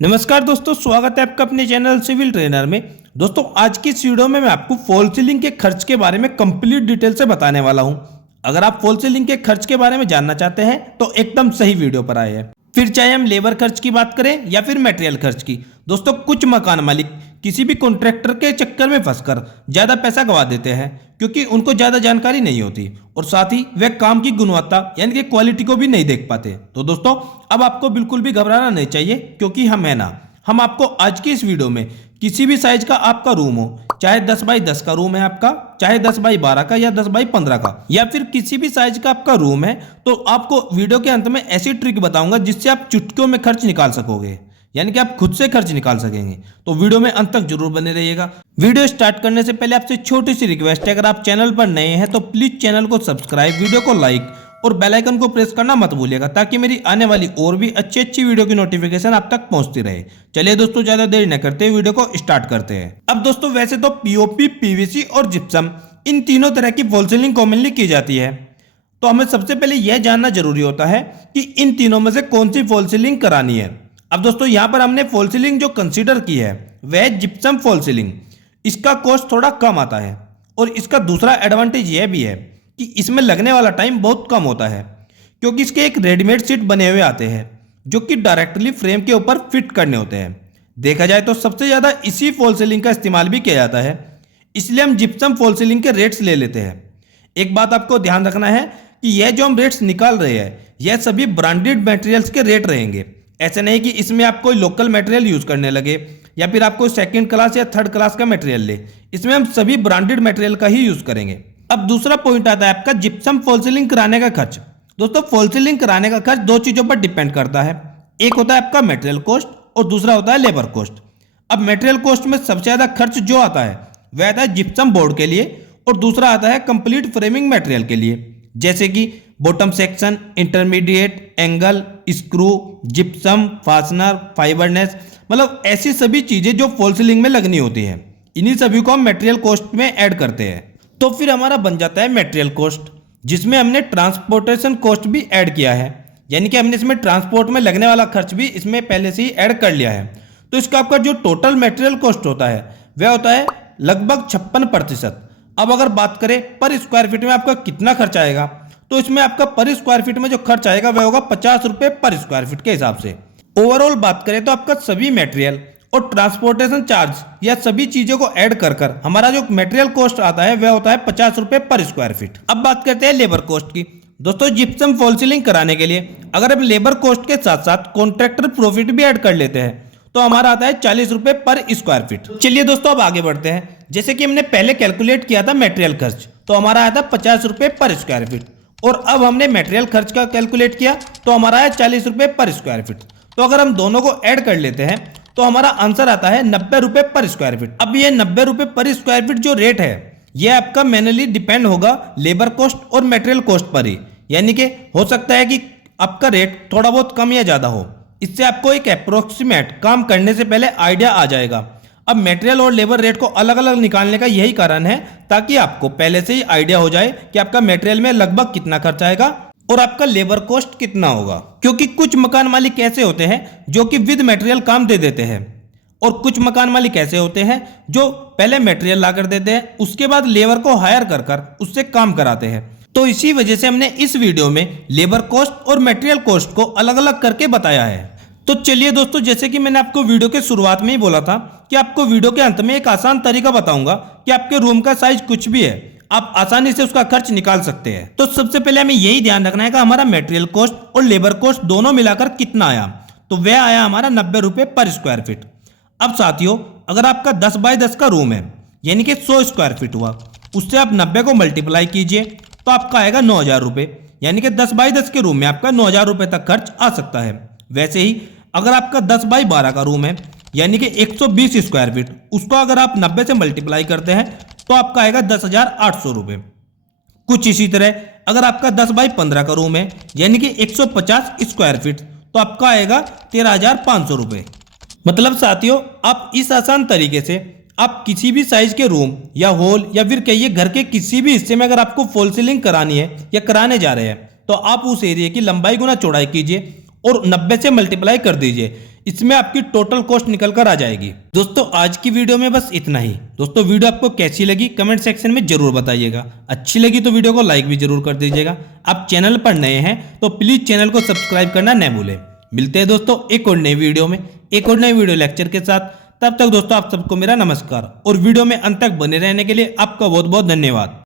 नमस्कार दोस्तों, स्वागत है आपका अपने चैनल सिविल ट्रेनर में। दोस्तों आज की इस वीडियो में मैं आपको फॉल सीलिंग के खर्च के बारे में कंप्लीट डिटेल से बताने वाला हूं। अगर आप फॉल सीलिंग के खर्च के बारे में जानना चाहते हैं तो एकदम सही वीडियो पर आए हैं। फिर चाहे हम लेबर खर्च की बात करें या फिर मटेरियल खर्च की। दोस्तों कुछ मकान मालिक किसी भी कॉन्ट्रैक्टर के चक्कर में फंसकर ज्यादा पैसा गवा देते हैं क्योंकि उनको ज्यादा जानकारी नहीं होती और साथ ही वे काम की गुणवत्ता यानी कि क्वालिटी को भी नहीं देख पाते। तो दोस्तों अब आपको बिल्कुल भी घबराना नहीं चाहिए क्योंकि हम आपको आज की इस वीडियो में किसी भी साइज का आपका रूम हो, चाहे 10 बाई 10 का रूम है आपका, चाहे 10 बाई 12 का या 10 बाई 15 का, या फिर किसी भी साइज का आपका रूम है, तो आपको वीडियो के अंत में ऐसी ट्रिक बताऊंगा जिससे आप चुटकियों में खर्च निकाल सकोगे, यानी कि आप खुद से खर्च निकाल सकेंगे। तो वीडियो में अंत तक जरूर बने रहिएगा। वीडियो स्टार्ट करने से पहले आपसे छोटी सी रिक्वेस्ट है, अगर आप चैनल पर नए हैं तो प्लीज चैनल को सब्सक्राइब, वीडियो को लाइक और बेल आइकन को प्रेस करना मत भूलिएगा ताकि मेरी आने वाली और भी अच्छी वीडियो की नोटिफिकेशन आप तक पहुंचती रहे। चलिए दोस्तों ज्यादा देर न करते हुए वीडियो को स्टार्ट करते हैं। अब दोस्तों वैसे तो पीओपी, पीवीसी और जिप्सम इन तीनों तरह की फॉल सीलिंग कॉमनली की जाती है, तो हमें सबसे पहले यह जानना जरूरी होता है कि इन तीनों में से कौन सी फॉल सीलिंग करानी है। अब दोस्तों यहाँ पर हमने फॉल सीलिंग जो कंसीडर की है वह जिप्सम फॉल सीलिंग। इसका कॉस्ट थोड़ा कम आता है और इसका दूसरा एडवांटेज यह भी है कि इसमें लगने वाला टाइम बहुत कम होता है क्योंकि इसके एक रेडीमेड सीट बने हुए आते हैं जो कि डायरेक्टली फ्रेम के ऊपर फिट करने होते हैं। देखा जाए तो सबसे ज़्यादा इसी फॉल सीलिंग का इस्तेमाल भी किया जाता है, इसलिए हम जिप्सम फॉल सीलिंग के रेट्स ले लेते हैं। एक बात आपको ध्यान रखना है कि यह जो हम रेट्स निकाल रहे हैं यह सभी ब्रांडेड मटेरियल्स के रेट रहेंगे। ऐसे नहीं कि इसमें आप कोई लोकल मटेरियल यूज करने लगे या फिर आप कोई सेकंड क्लास या थर्ड क्लास का मटेरियल ले। इसमें हम सभी ब्रांडेड मटेरियल का ही यूज करेंगे। अब दूसरा पॉइंट आता है आपका जिप्सम फॉल सीलिंग कराने का खर्च। दोस्तों फॉल सीलिंग कराने का खर्च दो चीजों पर डिपेंड करता है, एक होता है आपका मटेरियल कॉस्ट और दूसरा होता है लेबर कॉस्ट। अब मटेरियल कॉस्ट में सबसे ज्यादा खर्च जो आता है वह आता है जिप्सम बोर्ड के लिए और दूसरा आता है कंप्लीट फ्रेमिंग मटेरियल के लिए, जैसे कि bottom section, intermediate, angle, screw, gypsum, fastener, फाइबरनेस, मतलब ऐसी सभी चीजें जो फॉल सीलिंग में लगनी होती है। इन्हीं सभी को हम मटेरियल कॉस्ट में ऐड करते हैं। तो फिर हमारा बन जाता है मटेरियल कॉस्ट, जिसमें हमने ट्रांसपोर्टेशन कॉस्ट भी ऐड किया है, यानी कि हमने इसमें ट्रांसपोर्ट में लगने वाला खर्च भी इसमें पहले से ही ऐड कर लिया है। तो इसका आपका जो टोटल मटेरियल कॉस्ट होता है वह होता है लगभग 56%। अब अगर बात करें पर स्क्वायर फीट में आपका कितना खर्च आएगा, तो इसमें आपका पर स्क्वायर फीट में जो खर्च आएगा वह होगा 50 रुपये पर स्क्वायर फीट के हिसाब से। ओवरऑल बात करें तो आपका सभी मटेरियल और ट्रांसपोर्टेशन चार्ज या सभी चीजों को ऐड कर हमारा जो मटेरियल कॉस्ट आता है वह होता है 50 रुपये पर स्क्वायर फीट। अब बात करते हैं लेबर कॉस्ट की। दोस्तों जिप्सम फॉल सीलिंग कराने के लिए अगर हम लेबर कॉस्ट के साथ साथ कॉन्ट्रैक्टर प्रॉफिट भी ऐड कर लेते हैं तो हमारा आता है 40 रुपये पर स्क्वायर फीट। चलिए दोस्तों अब आगे बढ़ते हैं। जैसे कि हमने पहले कैलकुलेट किया था मटेरियल खर्च, तो हमारा आया था 50 रुपये पर स्क्वायर फीट, और अब हमने मटेरियल खर्च का कैलकुलेट किया तो हमारा है 40 रुपये पर स्क्वायर फीट। तो अगर हम दोनों को ऐड कर लेते हैं तो हमारा आंसर आता है 90 रुपये पर स्क्वायर फीट। अब ये 90 रुपये पर स्क्वायर फीट जो रेट है ये आपका मैनुअली डिपेंड होगा लेबर कॉस्ट और मटेरियल कॉस्ट पर ही, यानी कि हो सकता है कि आपका रेट थोड़ा बहुत कम या ज्यादा हो। इससे आपको एक अप्रोक्सीमेट काम करने से पहले आइडिया आ जाएगा। अब मटेरियल और लेबर रेट को अलग अलग निकालने का यही कारण है ताकि आपको पहले से ही आइडिया हो जाए कि आपका मटेरियल में लगभग कितना खर्च आएगा और आपका लेबर कॉस्ट कितना होगा। क्योंकि कुछ मकान मालिक ऐसे होते हैं जो कि विद मटेरियल काम दे देते हैं और कुछ मकान मालिक ऐसे होते हैं जो पहले मटेरियल ला कर देते हैं, उसके बाद लेबर को हायर कर उससे काम कराते हैं। तो इसी वजह से हमने इस वीडियो में लेबर कॉस्ट और मटेरियल कॉस्ट को अलग अलग करके बताया है। तो चलिए दोस्तों, जैसे कि मैंने आपको वीडियो के शुरुआत में ही बोला था कि आपको वीडियो के अंत में एक आसान तरीका बताऊंगा कि आपके रूम का साइज कुछ भी है, आप आसानी से उसका खर्च निकाल सकते हैं। तो सबसे पहले हमें यही ध्यान रखना है कि हमारा मटेरियल कॉस्ट और लेबर कॉस्ट दोनों मिलाकर कितना आया, तो वह आया हमारा 90 रुपये पर स्क्वायर फीट। अब साथियों अगर आपका 10 बाई 10 का रूम है यानी कि 100 स्क्वायर फीट हुआ, उससे आप 90 को मल्टीप्लाई कीजिए तो आपका आएगा 9000 रुपये, यानी कि 10 बाई 10 के रूम में आपका 9000 रुपये तक खर्च आ सकता है। वैसे ही अगर आपका 10 बाई 12 का रूम है यानी कि 120 स्क्वायर फीट, उसको अगर आप 90 से मल्टीप्लाई करते हैं तो आपका आएगा 10,800 रुपये। कुछ इसी तरह अगर आपका 10 बाई 15 का रूम है यानी कि 150 स्क्वायर फीट, तो आपका आएगा 13,500 रुपये। मतलब साथियों आप इस आसान तरीके से आप किसी भी साइज के रूम या हॉल या फिर कहिए घर के किसी भी हिस्से में अगर आपको फॉल सीलिंग करानी है या कराने जा रहे हैं तो आप उस एरिया की लंबाई गुना चौड़ाई कीजिए और 90 से मल्टीप्लाई कर दीजिए। इसमें आपकी टोटल कॉस्ट निकल कर आ जाएगी। दोस्तों आज की वीडियो में बस इतना ही। दोस्तों वीडियो आपको कैसी लगी कमेंट सेक्शन में जरूर बताइएगा। अच्छी लगी तो वीडियो को लाइक भी जरूर कर दीजिएगा। आप चैनल पर नए हैं तो प्लीज चैनल को सब्सक्राइब करना न भूलें। मिलते हैं दोस्तों एक और नई वीडियो में एक और नई वीडियो लेक्चर के साथ। तब तक दोस्तों आप सबको मेरा नमस्कार और वीडियो में अंत तक बने रहने के लिए आपका बहुत बहुत धन्यवाद।